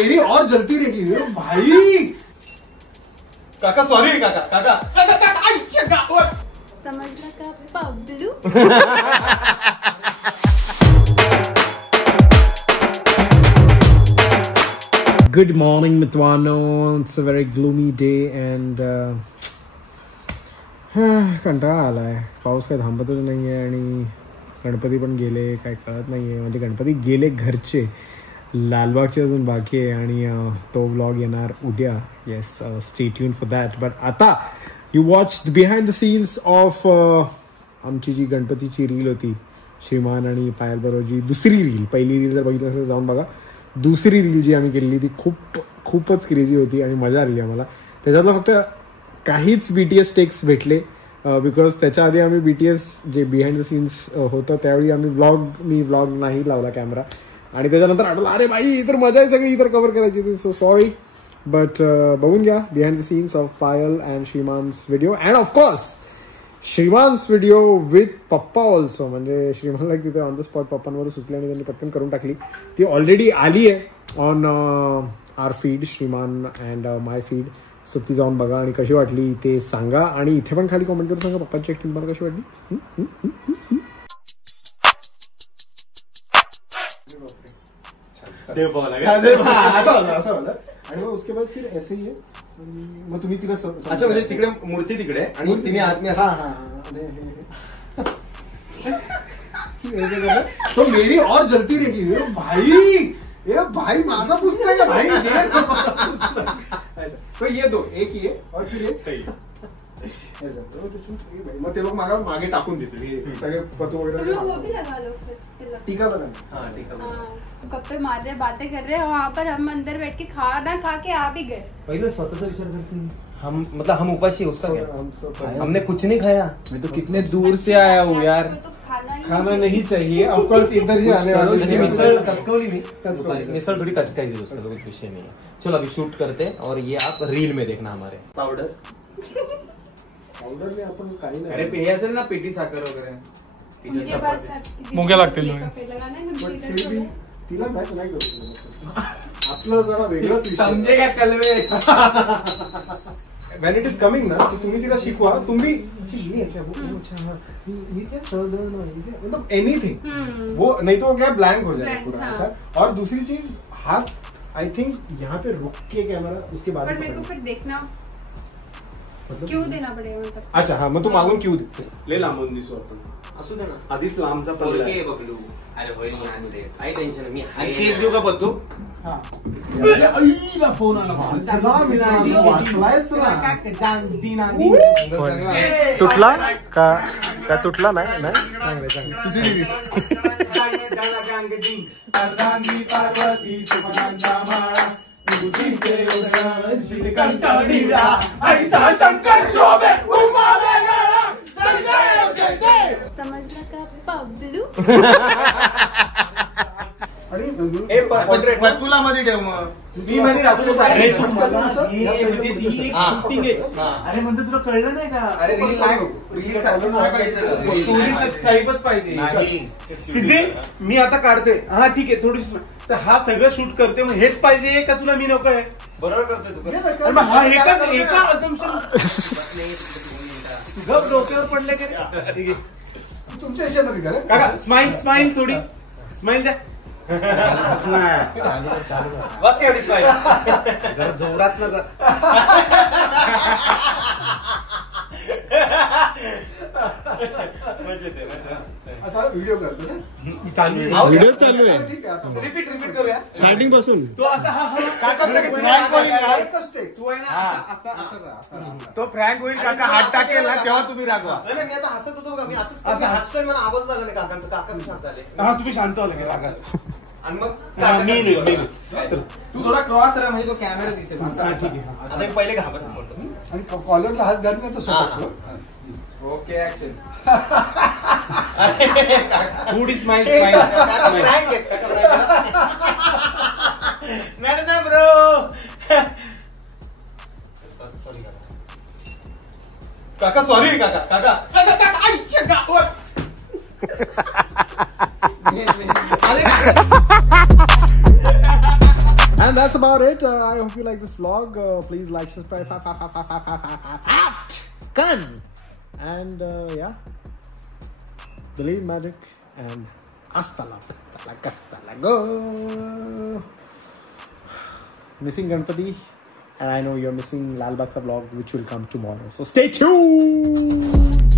मेरी और जलती रहेगी भाई। काका सॉरी काका काका काका समजला का बबलू? गुड मॉर्निंग मित्रांनो, it's a very gloomy day and कंटाळा आलाय. पाऊस काही थांबतच नाही आहे आणि गणपती पण गेले, काय कळत नाही आहे. म्हणजे गणपती गेले घरचे, लालबागचे अजून बाकी आहे आणि तो व्लॉग येणार उद्या. Yes, stay tune for that. But आता you watched behind the scenes of आमची जी गणपतीची रील होती, श्रीमान आणि पायल बरोबरची दुसरी रील. पहिली रील जर बघितलं असेल जाऊन बघा. दुसरी रील जी आम्ही केलेली ती खूपच क्रेझी होती आणि मजा आली आम्हाला. त्याच्यातलं फक्त काहीच BTS टेक्स भेटले बिकॉज त्याच्या आधी आम्ही BTS जे बिहाइंड द सीन्स होतं त्यावेळी आम्ही मी व्लॉग नाही लावला कॅमेरा आणि त्याच्यानंतर आठवलं अरे भाई इतर मजा आहे सगळी, इतर कव्हर करायची होती. So sorry. बट बघून घ्या behind the scenes of Payal and Shriman's video and of course Shriman's video with पप्पा ऑल्सो. म्हणजे श्रीमानला तिथे ऑन द स्पॉट पप्पांवर सुचले आणि त्यांनी पटकन करून टाकली. ती ऑलरेडी आली आहे on our feed, Shriman and my feed. So ती जाऊन बघा आणि कशी वाटली ते सांगा आणि इथे पण खाली कॉमेंट करून सांगा पप्पांची ऍक्टिंग तुम्हाला कशी वाटली. आणि मग उसके बाद फिर ऐसे ही है. मग तुम्ही तिला अच्छा म्हणजे तिकडे मूर्ती तिकडे आणि तिने आत में तो मेरी और जलती रहेगी भाई. ये भाई माझा पुस्तक है भाई. तो ये दो, एक ही है और फिर एक सही. मग ते लोग मागे टाकून देते सगळे पत्तो वगैरे. टीका लगा. गप्पे मार रहे, बातें कर रहे हैं, वहाँ पर हम अंदर बैठ के खाना खा के आ भी गए. पहले स्वतःचा विचार करते हैं हम, मतलब हम उपाशी है उसका क्या? हमने कुछ नहीं खाया. मैं तो कितने दूर से आया हूँ यार. तो खाना नहीं चाहिए ऑफकोर्स. इधर ही आने वाले मिसल कचकौली नहीं, मिसल थोड़ी कचकाई दी उसका, तो कुछ विषय नहीं है. चलो अभी शूट करते हैं और ये आप रील में देखना हमारे. पाउडर पावडर में आपण काही नाही. अरे पे असेल ना पेटी साखर वगैरे. मुंग्या लागतील. तिला मॅच नाही करू. आपलं जरा वेगळंच समजेगा कलवे. व्हेन इट इज कमिंग ना तुम्ही तिला शिकवा. तुम्ही मतलब एनीथिंग वो नहीं तो वो क्या ब्लैंक हो जाएगा पूरा ऐसा. और दूसरी चीज हाथ आई थिंक यहाँ पे रुक के कैमरा उसके बाद मेरे को फिर देखना क्यों देना पडेगा मतलब. अच्छा हा मग तू मागून क्यू दे. ले लांबून दिसू आपण. असू दे ना, आधीच लांबचा पडला आहे बबलू. अरे होईल ना, काही टेन्शन नाही. मी आणखी देऊ का पत्तू? हां. अरे आईला फोन आला. सलाम मित्रांनो, वाचलायस ना. तुटला का तुटला नाही नाही चांगले चांगले. समजला का बबलू? तुला मध्ये ठेव मग. मी मध्ये राहतो. अरे म्हणतो तुला कळलं नाही का? अरे रील स्टोरी साहेबच पाहिजे. सिद्धे मी आता काढतोय. हा ठीक आहे थोडी. तर हा सगळं शूट करतोय मग हेच पाहिजे का तुला मी नको आहे? बरोबर करतोय तू. हा एका असम्पशन गप डोक्यावर पडले की तुमच्या हिशोबाने करा काका. स्माइल थोडी स्माइल द्या. बस एवढी स्माइल जरा जोरात ना. आता व्हिडिओ करतो ना. व्हिडिओ चालू आहे. ठीक आहे आता रिपीट करूया स्टार्टिंग पासून. तो असा काका तो फ्रँक होईल काका. हात टाकेल ना तेव्हा तुम्ही रागवा. मी आता हसत होतो का? मी असं हसतोय. मला आवाज झाला नाही काकांचा. काका शांत आले. हा तुम्ही शांत होले रागा. आणि मग मी तू थोडा क्रॉस राहा म्हणजे तो कॅमेरा दिसेल. ठीक आहे. आता मी पहिले घाबरत पडतो आणि कॉलरला हात धरला तर सोडतो. Okay action. थोडी स्माइल मॅडम ना ब्रो. सॉरी काका. सॉरी काका. आईच्या गावात. And that's about it. I hope you like this vlog. Please like, subscribe, and yeah, believe in magic and hasta la go. Missing Ganpati, and I know you're missing Lal Bagh vlog, which will come tomorrow. So stay tuned.